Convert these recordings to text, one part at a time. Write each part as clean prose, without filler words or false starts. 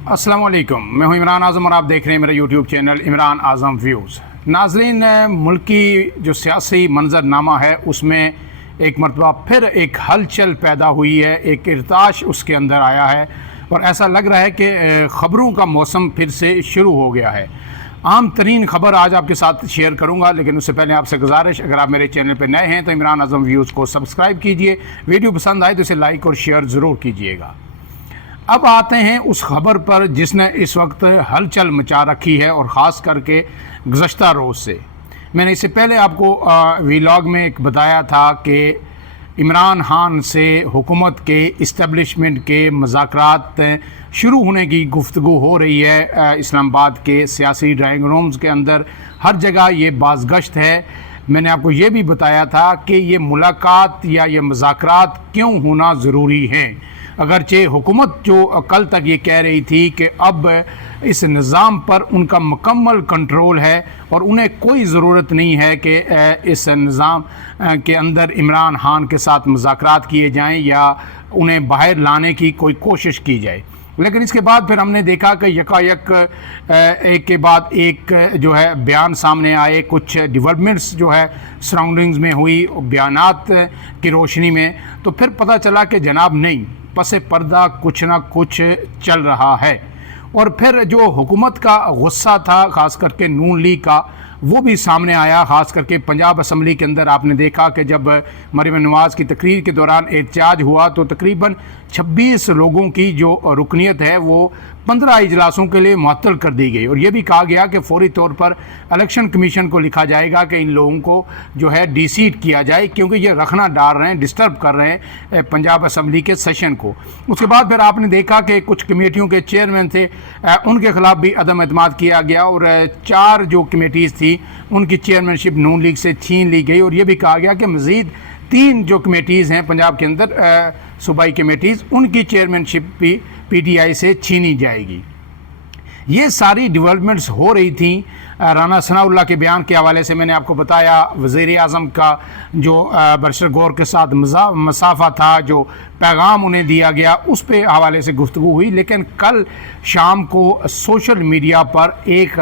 अस्सलाम वालेकुम, मैं हूं इमरान आज़म और आप देख रहे हैं मेरा यूट्यूब चैनल इमरान आज़म व्यूज़। नाज़रीन, मुल्क की जो सियासी मंजरनामा है उसमें एक मरतबा फिर एक हलचल पैदा हुई है, एक इर्ताश उसके अंदर आया है और ऐसा लग रहा है कि ख़बरों का मौसम फिर से शुरू हो गया है। आम तरीन ख़बर आज आपके साथ शेयर करूंगा, लेकिन उससे पहले आपसे गुजारिश, अगर आप मेरे चैनल पर नए हैं तो इमरान आज़म व्यूज़ को सब्सक्राइब कीजिए। वीडियो पसंद आए तो इसे लाइक और शेयर ज़रूर कीजिएगा। अब आते हैं उस खबर पर जिसने इस वक्त हलचल मचा रखी है और ख़ास करके गुज़श्ता रोज़ से। मैंने इससे पहले आपको व्लॉग में एक बताया था कि इमरान खान से हुकूमत के इस्टेब्लिशमेंट के मुज़ाकरात शुरू होने की गुफ्तगू हो रही है। इस्लामाबाद के सियासी ड्राइंग रूम्स के अंदर हर जगह ये बाज़गश्त है। मैंने आपको ये भी बताया था कि ये मुलाकात या ये मुज़ाकरात क्यों होना ज़रूरी है, अगरचे हुकूमत जो कल तक ये कह रही थी कि अब इस निज़ाम पर उनका मुकम्मल कंट्रोल है और उन्हें कोई ज़रूरत नहीं है कि इस निज़ाम के अंदर इमरान खान के साथ मुज़ाकरात किए जाएं या उन्हें बाहर लाने की कोई कोशिश की जाए। लेकिन इसके बाद फिर हमने देखा कि यकायक एक के बाद एक जो है बयान सामने आए, कुछ डेवलपमेंट्स जो है सराउंडिंग्स में हुई बयानात की रोशनी में, तो फिर पता चला कि जनाब नहीं, पसे पर्दा कुछ ना कुछ चल रहा है। और फिर जो हुकूमत का गुस्सा था ख़ास करके नून लीग का, वो भी सामने आया। ख़ास करके पंजाब असम्बली के अंदर आपने देखा कि जब मरीम नवाज़ की तकरीर के दौरान एहतजाज हुआ तो तकरीबन 26 लोगों की जो रुकनीत है वो 15 इजलासों के लिए मुअत्तल कर दी गई और ये भी कहा गया कि फौरी तौर पर इलेक्शन कमीशन को लिखा जाएगा कि इन लोगों को जो है डिसीट किया जाए, क्योंकि ये रखना डाल रहे हैं, डिस्टर्ब कर रहे हैं पंजाब असम्बली के सेशन को। उसके बाद फिर आपने देखा कि कुछ कमेटियों के चेयरमैन थे, उनके ख़िलाफ़ भी अदम एतमाद किया गया और 4 जो कमेटीज़ थी उनकी चेयरमैनशिप नून लीग से छीन ली गई और ये भी कहा गया कि मज़ीद 3 जो कमेटीज़ हैं पंजाब के अंदर सूबाई कमेटीज़, उनकी चेयरमैनशिप भी PTI से छीनी जाएगी। ये सारी डेवलपमेंट्स हो रही थी। राना सनाउल्लाह के बयान के हवाले से मैंने आपको बताया, वज़ीर आज़म का जो बरशर गौर के साथ मसाफा था, जो पैगाम उन्हें दिया गया, उस पे हवाले से गुफ्तगू हुई। लेकिन कल शाम को सोशल मीडिया पर एक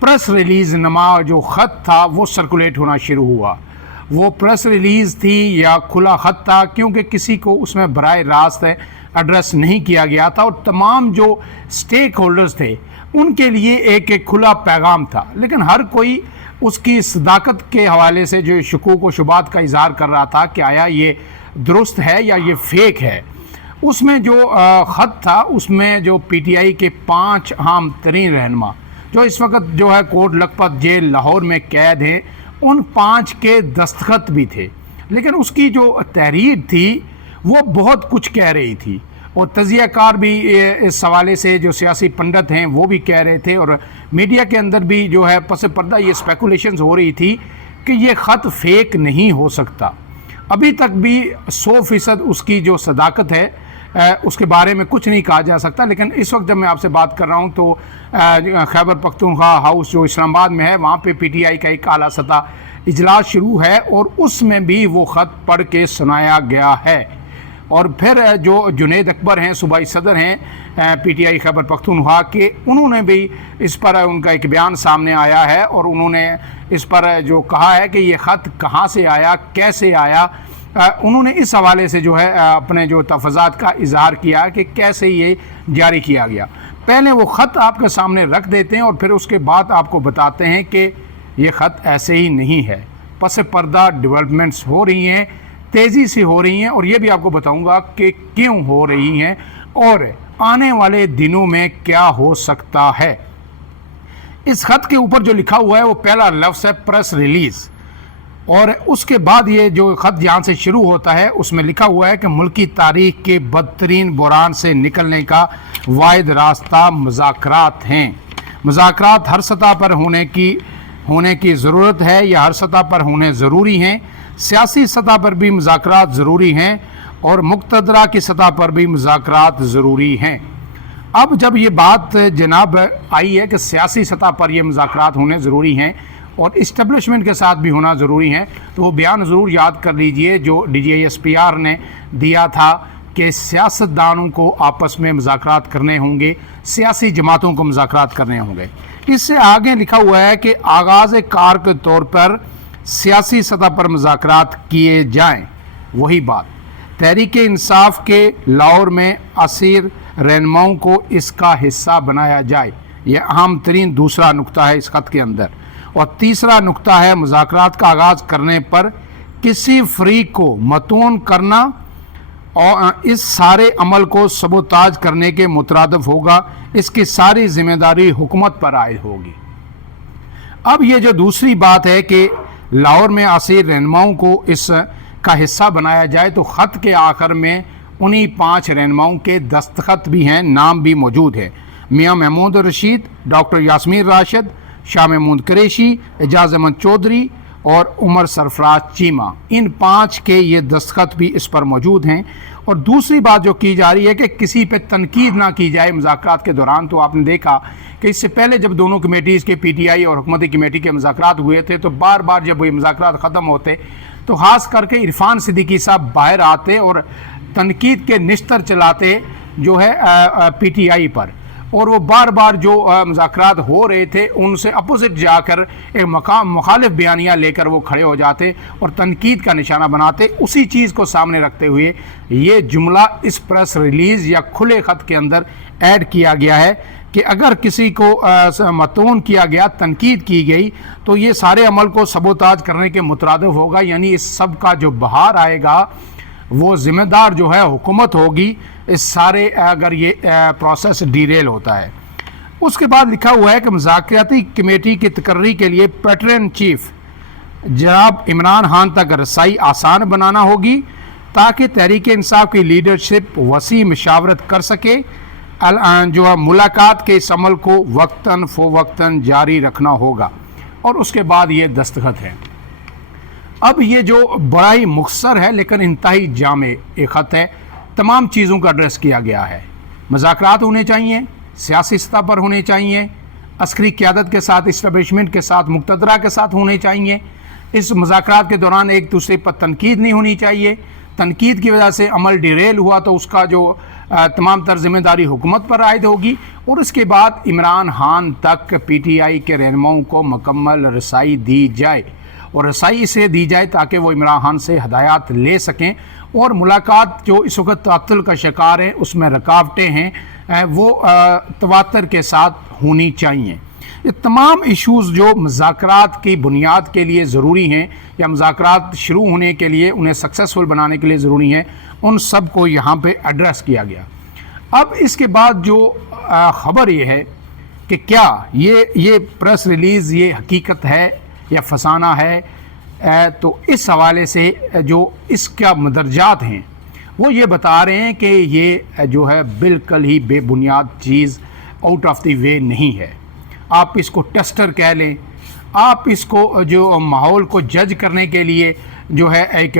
प्रेस रिलीज़ नमा जो ख़त था वो सर्कुलेट होना शुरू हुआ। वो प्रेस रिलीज़ थी या खुला ख़त था, क्योंकि किसी को उसमें बराह रास्त एड्रेस नहीं किया गया था और तमाम जो स्टेक होल्डर्स थे उनके लिए एक एक खुला पैगाम था। लेकिन हर कोई उसकी सदाकत के हवाले से जो शकूक व शुबात का इजहार कर रहा था कि आया ये दुरुस्त है या ये फेक है। उसमें जो ख़त था उसमें जो PTI के 5 अहम तरीन रहनुमा जो इस वक्त जो है कोट लखपत जेल लाहौर में कैद हैं, उन 5 के दस्तखत भी थे। लेकिन उसकी जो तहरीर थी वो बहुत कुछ कह रही थी और तजियाकार भी इस हवाले से जो सियासी पंडित हैं वो भी कह रहे थे और मीडिया के अंदर भी जो है पस पर्दा ये स्पेकुलेशंस हो रही थी कि ये ख़त फेक नहीं हो सकता। अभी तक भी 100% उसकी जो सदाकत है उसके बारे में कुछ नहीं कहा जा सकता। लेकिन इस वक्त जब मैं आपसे बात कर रहा हूँ तो खैबर पख्तूनख्वा हाउस जो इस्लामाबाद में है वहाँ पे PTI का एक आला सतह इजलास शुरू है और उसमें भी वो ख़त पढ़ के सुनाया गया है। और फिर जो जुनैद अकबर हैं, सूबाई सदर हैं PTI खैबर पख्तूनख्वा के, उन्होंने भी इस पर उनका एक बयान सामने आया है और उन्होंने इस पर जो कहा है कि ये ख़त कहाँ से आया, कैसे आया, उन्होंने इस हवाले से जो है अपने जो तफज़ात का इजहार किया कि कैसे ये जारी किया गया। पहले वो ख़त आपके सामने रख देते हैं और फिर उसके बाद आपको बताते हैं कि ये ख़त ऐसे ही नहीं है। पस पर्दा डेवलपमेंट्स हो रही हैं, तेज़ी से हो रही हैं और ये भी आपको बताऊंगा कि क्यों हो रही हैं और आने वाले दिनों में क्या हो सकता है। इस ख़त के ऊपर जो लिखा हुआ है वो पहला लफ्ज़ है प्रेस रिलीज़ और उसके बाद ये जो ख़त जहाँ से शुरू होता है उसमें लिखा हुआ है कि मुल्की तारीख़ के बदतरीन बुरान से निकलने का वाहिद रास्ता मुज़ाकरात हैं। मुज़ाकरात हर सतह पर होने की ज़रूरत है या हर सतह पर होने ज़रूरी हैं। सियासी सतह पर भी मुज़ाकरात ज़रूरी हैं और मुक़तदरा की सतह पर भी मुज़ाकरात ज़रूरी हैं। अब जब ये बात जनाब आई है कि सियासी सतह पर ये मुज़ाकरात होने ज़रूरी हैं और इस्टेब्लिशमेंट के साथ भी होना ज़रूरी है, तो वो बयान ज़रूर याद कर लीजिए जो DGI SPR ने दिया था کہ सियासतदानों को आपस में मुज़ाकरात करने होंगे, सियासी जमातों को मुज़ाकरात करने होंगे। इससे आगे लिखा हुआ है कि आगाज़ कार के तौर पर सियासी सतह पर मुज़ाकरात किए जाएं। वही बात तहरीक इंसाफ के लाहौर में असीर रहनुमाओं को इसका हिस्सा बनाया जाए। यह अहम तरीन दूसरा नुक्ता है इस खत के अंदर। और तीसरा नुक्ता है मुज़ाकरात का आगाज़ करने पर किसी फरीक को मतून करना और इस सारे अमल को सबोताज करने के मुतरादिफ होगा। इसकी सारी जिम्मेदारी हुकूमत पर आयद होगी। अब ये जो दूसरी बात है कि लाहौर में असीर रहनुमाओं को इस का हिस्सा बनाया जाए, तो ख़त के आखिर में उन्हीं 5 रहनुमाओं के दस्तखत भी हैं, नाम भी मौजूद है। मियाँ महमूद रशीद, डॉक्टर यास्मीन राशिद, शाह महमूद कुरैशी, एजाज अहमद चौधरी और उमर सरफराज चीमा, इन 5 के ये दस्तखत भी इस पर मौजूद हैं। और दूसरी बात जो की जा रही है कि किसी पे तनकीद ना की जाए मुज़ाकरात के दौरान। तो आपने देखा कि इससे पहले जब दोनों कमेटीज़ के PTI और हुकूमती कमेटी के मुज़ाकरात हुए थे, तो बार बार जब ये मुज़ाकरात ख़त्म होते तो ख़ास करके इरफान सिद्दीकी साहब बाहर आते और तनकीद के निश्तर चलाते जो है PTI पर, और वो बार बार जो मुज़ाकरात हो रहे थे उनसे अपोजिट जाकर एक मुखालिफ बयानियाँ लेकर वो खड़े हो जाते और तनकीद का निशाना बनाते। उसी चीज़ को सामने रखते हुए ये जुमला इस प्रेस रिलीज़ या खुले ख़त के अंदर ऐड किया गया है कि अगर किसी को मतून किया गया, तनकीद की गई, तो ये सारे अमल को सबोताज करने के मुतरादिफ होगा। यानी इस सब का जो बहार आएगा वो ज़िम्मेदार जो है हुकूमत होगी, इस सारे अगर ये प्रोसेस डीरेल होता है। उसके बाद लिखा हुआ है कि मुज़ाकराती कमेटी की तकर्री के लिए पैटर्न चीफ जनाब इमरान खान तक रसाई आसान बनाना होगी, ताकि तहरीक इंसाफ की लीडरशिप वसी मशावरत कर सके। जो मुलाकात के इस अमल को वक्तन फ़वक्तन जारी रखना होगा। और उसके बाद ये दस्तखत है। अब ये जो बड़ा ही मुख्तसर है लेकिन इंतहाई जामे एक ख़त है, तमाम चीज़ों का एड्रेस किया गया है। मुज़ाकरात होने चाहिए, सियासी सतह पर होने चाहिए, अस्करी क़यादत के साथ, इस्टेब्लिशमेंट के साथ, मुक़तदरा के साथ होने चाहिए। इस मुज़ाकरात के दौरान एक दूसरे पर तनकीद नहीं होनी चाहिए। तनकीद की वजह से अमल डिरेल हुआ तो उसका जो तमाम तर ज़िम्मेदारी हुकूमत पर आयद होगी। और उसके बाद इमरान खान तक PTI के रहनुमाओं को मुकम्मल रसाई दी जाए, और रसाई इसे दी जाए ताकि वो इमरान खान से हदायत ले सकें। और मुलाकात जो इस वक्त तातुल का शिकार है, उसमें रुकावटें हैं, वो तवातर के साथ होनी चाहिए। ये तमाम इश्यूज़ जो मुज़ाकरात की बुनियाद के लिए ज़रूरी हैं या मुज़ाकरात शुरू होने के लिए उन्हें सक्सेसफुल बनाने के लिए ज़रूरी हैं, उन सब को यहाँ पे एड्रेस किया गया। अब इसके बाद जो ख़बर ये है कि क्या ये प्रेस रिलीज़ ये हकीकत है या फसाना है, तो इस हवाले से जो इसका मदरजात हैं वो ये बता रहे हैं कि ये जो है बिल्कुल ही बेबुनियाद चीज़, आउट ऑफ द वे नहीं है। आप इसको टेस्टर कह लें, आप इसको जो माहौल को जज करने के लिए जो है एक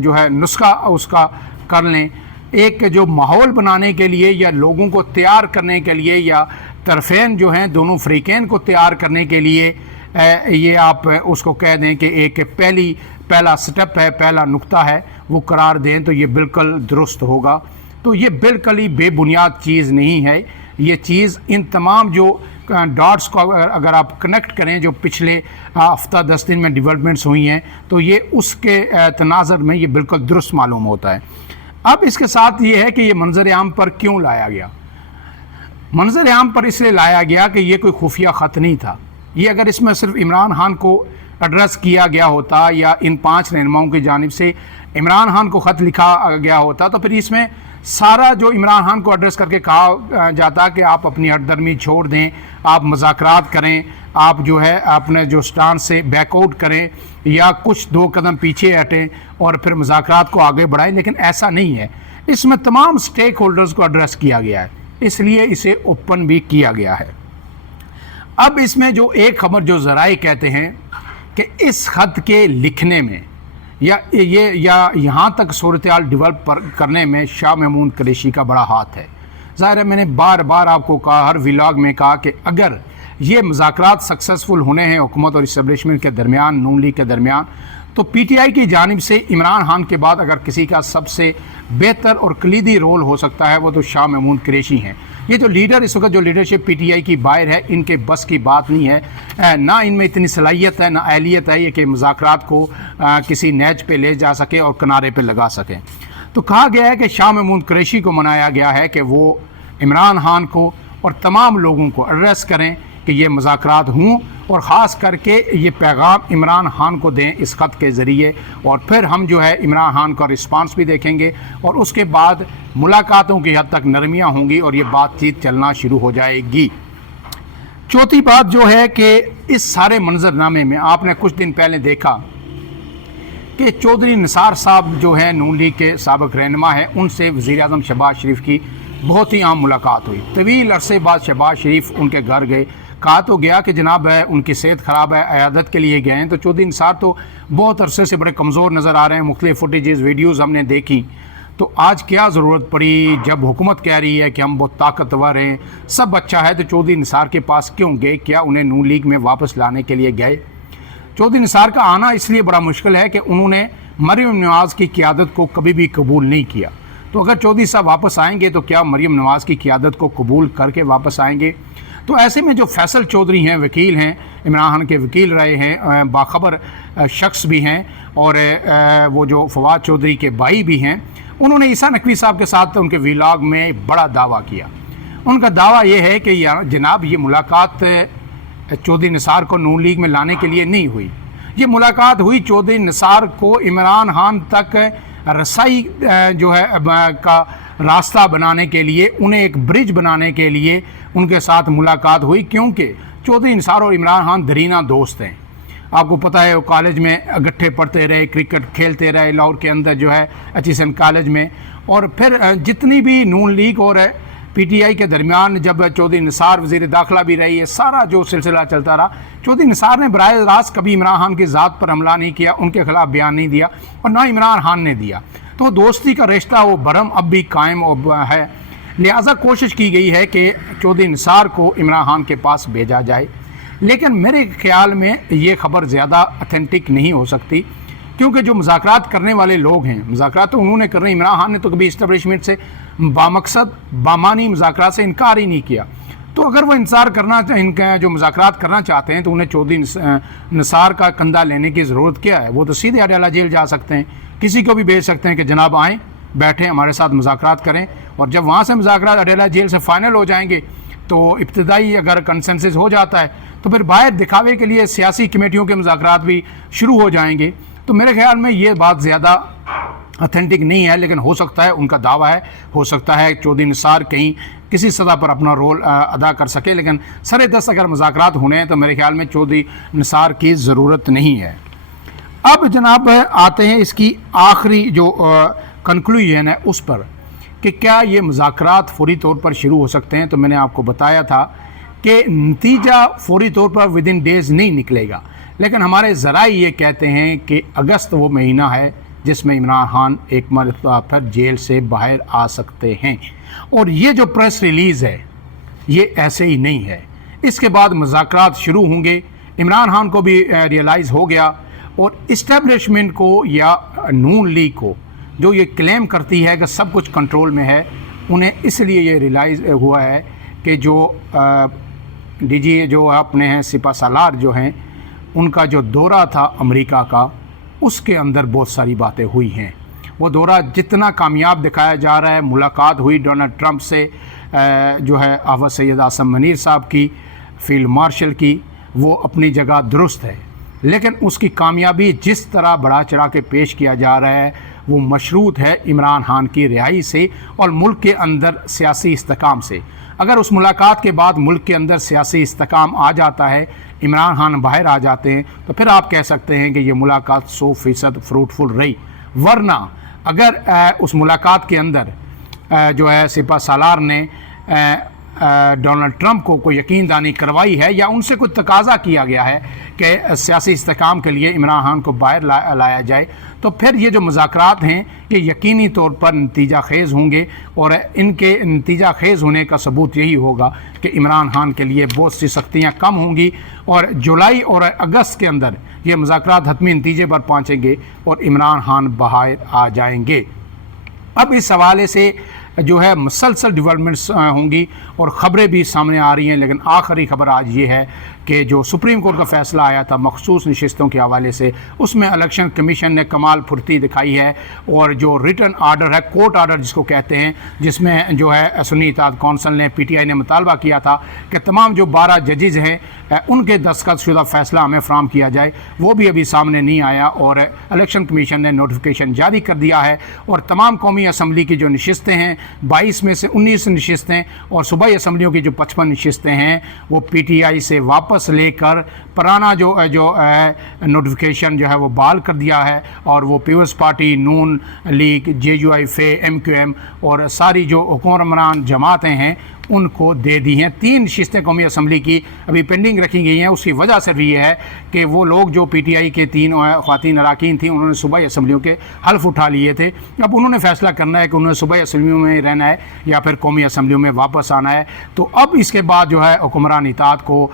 जो है नुस्खा उसका कर लें, एक जो माहौल बनाने के लिए या लोगों को तैयार करने के लिए या तरफ़ैन जो हैं दोनों फ़रीक़ैन को तैयार करने के लिए ये आप उसको कह दें कि एक पहला स्टेप है, पहला नुक्ता है, वो करार दें तो ये बिल्कुल दुरुस्त होगा। तो ये बिल्कुल ही बेबुनियाद चीज़ नहीं है। ये चीज़ इन तमाम जो डॉट्स को अगर आप कनेक्ट करें जो पिछले हफ्ता 10 दिन में डेवलपमेंट्स हुई हैं, तो ये उसके तनाज़र में ये बिल्कुल दुरुस्त मालूम होता है। अब इसके साथ ये है कि ये मंजर आम पर क्यों लाया गया। मंजर आम पर इसलिए लाया गया कि ये कोई खुफिया ख़त नहीं था। ये अगर इसमें सिर्फ इमरान खान को एड्रेस किया गया होता या इन 5 रहनुमाओं की जानिब से इमरान खान को ख़त लिखा गया होता, तो फिर इसमें सारा जो इमरान खान को एड्रेस करके कहा जाता कि आप अपनी हटदर्मी छोड़ दें, आप मुज़ाकरात करें, आप जो है अपने जो स्टांस से बैकआउट करें या कुछ 2 कदम पीछे हटें और फिर मुज़ाकरात को आगे बढ़ाएं। लेकिन ऐसा नहीं है। इसमें तमाम स्टेक होल्डर्स को एड्रेस किया गया है, इसलिए इसे ओपन भी किया गया है। अब इसमें जो एक खबर जो ज़राए कहते हैं कि इस ख़त के लिखने में या यहाँ तक सूरत-ए-हाल डेवलप करने में शाह महमूद कुरैशी का बड़ा हाथ है। ज़ाहिर है मैंने बार बार आपको कहा, हर व्लॉग में कहा कि अगर ये मुज़ाकरात सक्सेसफुल होने हैं हुकूमत और इस्टेब्लिशमेंट के दरमियान, नून लीग के दरमियान, تو پی ٹی آئی کی جانب سے عمران خان کے بعد اگر کسی کا سب سے بہتر اور کلیدی رول ہو سکتا ہے وہ تو شاہ محمود قریشی ہیں۔ یہ جو لیڈر اس وقت جو لیڈرشپ پی ٹی آئی کی باہر ہے، ان کے بس کی بات نہیں ہے، نہ ان میں اتنی صلاحیت ہے، نہ اہلیت ہے یہ کہ مذاکرات کو کسی نیج پہ لے جا سکے اور کنارے پہ لگا سکیں۔ تو کہا گیا ہے کہ شاہ محمود قریشی کو منایا گیا ہے کہ وہ عمران خان کو اور تمام لوگوں کو ایڈریس کریں کہ یہ مذاکرات ہوں، اور خاص کر کے یہ پیغام عمران خان کو دیں اس خط کے ذریعے، اور پھر ہم جو ہے عمران خان کا رسپانس بھی دیکھیں گے، اور اس کے بعد ملاقاتوں کی حد تک نرمیاں ہوں گی اور یہ بات چیت چلنا شروع ہو جائے گی۔ چوتھی بات جو ہے کہ اس سارے منظرنامے میں آپ نے کچھ دن پہلے دیکھا کہ چودھری نثار صاحب جو ہے نون لیگ کے سابق رہنما ہے، ان سے وزیر اعظم شہباز شریف کی بہت ہی عام ملاقات ہوئی۔ طویل عرصے بعد شہباز شریف ان کے گھر گئے، کہا تو گیا کہ جناب ہے ان کی صحت خراب ہے، عیادت کے لیے گئے ہیں۔ تو چودھری نثار تو بہت عرصے سے بڑے کمزور نظر آ رہے ہیں، مختلف فوٹیجز ویڈیوز ہم نے دیکھی۔ تو آج کیا ضرورت پڑی جب حکومت کہہ رہی ہے کہ ہم بہت طاقتور ہیں، سب اچھا ہے، تو چودھری نثار کے پاس کیوں گئے؟ کیا انہیں نون لیگ میں واپس لانے کے لیے گئے؟ چودھری نثار کا آنا اس لیے بڑا مشکل ہے کہ انہوں نے مریم نواز کی قیادت کو کبھی بھی قبول نہیں کیا۔ تو اگر چودھری صاحب واپس آئیں گے تو کیا مریم نواز کی قیادت کو قبول کر کے واپس آئیں گے؟ تو ایسے میں جو فیصل چودھری ہیں، وکیل ہیں، عمران خان کے وکیل رہے ہیں، باخبر شخص بھی ہیں، اور وہ جو فواد چودھری کے بھائی بھی ہیں، انہوں نے عیسیٰ نقوی صاحب کے ساتھ ان کے ویلاگ میں بڑا دعویٰ کیا۔ ان کا دعویٰ یہ ہے کہ جناب یہ ملاقات چودھری نثار کو نون لیگ میں لانے کے لیے نہیں ہوئی، یہ ملاقات ہوئی چودھری نثار کو عمران خان تک رسائی جو ہے کا راستہ بنانے کے لیے، انہیں ایک برج بنانے کے لیے ان کے ساتھ ملاقات ہوئی، کیونکہ چودھری نثار اور عمران خان درینہ دوست ہیں۔ آپ کو پتہ ہے وہ کالج میں اکٹھے پڑھتے رہے، کرکٹ کھیلتے رہے لاہور کے اندر جو ہے ایچ کالج میں، اور پھر جتنی بھی نون لیگ اور پی ٹی آئی کے درمیان جب چودھری نثار وزیر داخلہ بھی رہی ہے، سارا جو سلسلہ چلتا رہا، چودھری نثار نے براہ راست کبھی عمران خان کی ذات پر حملہ نہیں کیا، ان کے خلاف بیان نہیں دیا، اور نہ عمران خان نے دیا۔ تو دوستی کا رشتہ وہ برہم اب بھی قائم ہے، لہٰذا کوشش کی گئی ہے کہ چودھری نثار کو عمران خان کے پاس بھیجا جائے، لیکن میرے خیال میں یہ خبر زیادہ اتھینٹک نہیں ہو سکتی، کیونکہ جو مذاکرات کرنے والے لوگ ہیں، مذاکرات تو انہوں نے کرنے، عمران خان نے تو کبھی اسٹیبلشمنٹ سے بامقصد بامانی مذاکرات سے انکار ہی نہیں کیا۔ تو اگر وہ جو مذاکرات کرنا چاہتے ہیں تو انہیں چودھری نثار کا کندھا لینے کی ضرورت کیا ہے؟ وہ تو سیدھے اڈیالہ جیل جا سکتے ہیں، کسی کو بھی بھیج سکتے ہیں کہ جناب آئیں، بیٹھیں، ہمارے ساتھ مذاکرات کریں، اور جب وہاں سے مذاکرات اڈیالہ جیل سے فائنل ہو جائیں گے تو ابتدائی اگر کنسنسس ہو جاتا ہے تو پھر باہر دکھاوے کے لیے سیاسی کمیٹیوں کے مذاکرات بھی شروع ہو جائیں گے۔ تو میرے خیال میں یہ بات زیادہ اتھینٹک نہیں ہے، لیکن ہو سکتا ہے ان کا دعویٰ ہے، ہو سکتا ہے چودھری نثار کہیں کسی سطح پر اپنا رول ادا کر سکے، لیکن سر دست اگر مذاکرات ہونے ہیں تو میرے خیال میں چودھری نثار کی ضرورت نہیں ہے۔ اب جناب آتے ہیں اس کی آخری جو کنکلوژن ہے اس پر کہ کیا یہ مذاکرات فوری طور پر شروع ہو سکتے ہیں؟ تو میں نے آپ کو بتایا تھا کہ نتیجہ فوری طور پر ودن ڈیز نہیں نکلے گا، لیکن ہمارے ذرائع یہ کہتے ہیں کہ اگست وہ مہینہ ہے جس میں عمران خان ایک مرتبہ پھر جیل سے باہر آ سکتے ہیں، اور یہ جو پریس ریلیز ہے یہ ایسے ہی نہیں ہے، اس کے بعد مذاکرات شروع ہوں گے۔ عمران خان کو بھی ریئلائز ہو گیا، اور اسٹیبلشمنٹ کو یا نون لیگ کو جو یہ کلیم کرتی ہے کہ سب کچھ کنٹرول میں ہے، انہیں اس لیے یہ ریئلائز ہوا ہے کہ جو ڈی جی جو اپنے ہیں سپہ سالار جو ہیں، ان کا جو دورہ تھا امریکہ کا، اس کے اندر بہت ساری باتیں ہوئی ہیں۔ وہ دورہ جتنا کامیاب دکھایا جا رہا ہے، ملاقات ہوئی ڈونلڈ ٹرمپ سے، جو ہے آفت سید عاصم منیر صاحب کی، فیلڈ مارشل کی، وہ اپنی جگہ درست ہے، لیکن اس کی کامیابی جس طرح بڑھا چڑھا کے پیش کیا جا رہا ہے وہ مشروط ہے عمران خان کی رہائی سے اور ملک کے اندر سیاسی استحکام سے۔ اگر اس ملاقات کے بعد ملک کے اندر سیاسی استحکام آ جاتا ہے، عمران خان باہر آ جاتے ہیں، تو پھر آپ کہہ سکتے ہیں کہ یہ ملاقات 100% فروٹفل رہی۔ ورنہ اگر اس ملاقات کے اندر جو ہے سپہ سالار نے डोनाल्ड ट्रंप को कोई यकीन दहानी करवाई है या उनसे कोई तकाजा किया गया है कि सियासी इस्तेहकाम के लिए इमरान खान को बाहर लाया जाए, तो फिर ये जो मुज़ाकरात हैं ये यकीनी तौर पर नतीजा खेज़ होंगे और इनके नतीजा खेज़ होने का सबूत यही होगा कि इमरान खान के लिए बहुत सी सख्तियाँ कम होंगी और जुलाई और अगस्त के अंदर ये मुज़ाकरात हतमी नतीजे पर पहुँचेंगे और इमरान खान बाहर आ जाएंगे। अब इस हवाले से जो है मुसलसल डेवलपमेंट्स होंगी और ख़बरें भी सामने आ रही हैं, लेकिन आखिरी ख़बर आज ये है कि जो सुप्रीम कोर्ट का फ़ैसला आया था मखसूस नशिस्तों के हवाले से, उसमें इलेक्शन कमीशन ने कमाल फुर्ती दिखाई है और जो रिटर्न आर्डर है, कोर्ट आर्डर जिसको कहते हैं, जिसमें जो है सुन्नी इत्तेहाद कौंसिल ने PTI ने मुतालबा किया था कि तमाम जो 12 जजेज़ हैं उनके दस्तखत शुदा फ़ैसला हमें फ़राहम किया जाए, वो भी अभी सामने नहीं आया और इलेक्शन कमीशन ने नोटिफिकेशन जारी कर दिया है। और तमाम कौमी असम्बली की जो नशिस्तें हैं 22 में से 19 नशिस्तें और सूबाई असम्बलियों की जो 55 नशिस्तें हैं वो PTI से वापस लेकर पुराना जो नोटिफिकेशन जो है वो बहाल कर दिया है और वो पीपल्स पार्टी, नून लीग, JUI, MQM और सारी जो हुक्मरान जमातें हैं उनको दे दी हैं। 3 नशिस्तें कौमी असम्बली की अभी पेंडिंग रखी गई हैं। उसकी वजह सिर्फ ये है कि वो लोग जो PTI के 3 ख़वातीन अरकान थी उन्होंने सूबाई असम्बलियों के हल्फ उठा लिए थे। अब उन्होंने फ़ैसला करना है कि उन्होंने सूबाई असम्बलियों में रहना है या फिर कौमी असम्बलियों में वापस आना है। तो अब इसके बाद जो है हुक्मरान इत्तेहाद को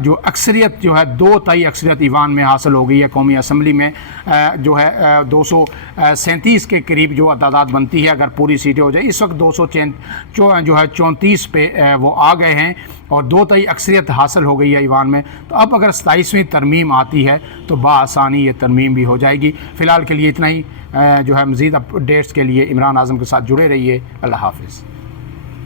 जो अक्सरियत जो है 2/3 अक्सरियत ईवान में हासिल हो गई है। कौमी असम्बली में जो है 237 के करीब जो तादाद बनती है अगर पूरी सीटें हो जाए। इस वक्त 234 पे वो आ गए हैं और 2/3 अक्सरियत हासिल हो गई है ईवान में। तो अब अगर 27वीं तरमीम आती है तो बआसानी ये तरमीम भी हो जाएगी। फ़िलहाल के लिए इतना ही। जो है मज़ीद अपडेट्स के लिए इमरान आज़म के साथ जुड़े रहिए। अल्लाह हाफ़िज़।